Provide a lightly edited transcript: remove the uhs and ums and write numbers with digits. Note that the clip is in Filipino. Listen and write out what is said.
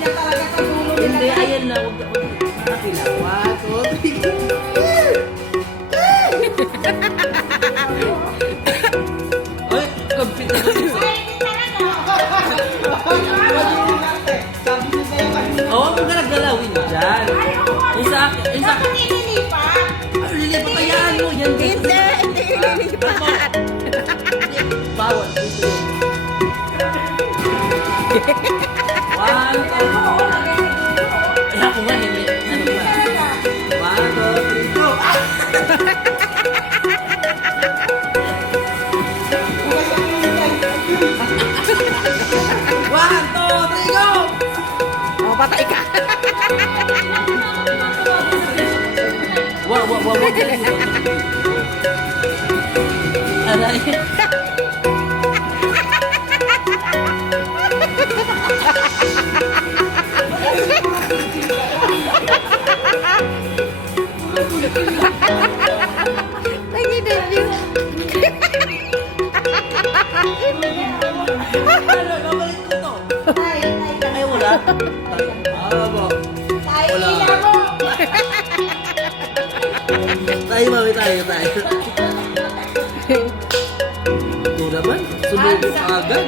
Hindi, ayan na. Huwag nakakila. 1, 2, 3. Ay, kampit na kasi. Oo, huwag ka naglalawin dyan. Isa akin. Ay, lilipat ayaan mo. Yan, Hindi ililipat. bawal. Dito yun. 1, 2. Ay, ako nga, hindi. Ano ba? 1, 2, 3, go! One, two, three, go! O, patay ka. Wag. Aray. Naginig yun. Ano, babalik ko to. Ay, wala. Abo. Wala. Tayo, mami, tayo. Ito naman, sumubok agad.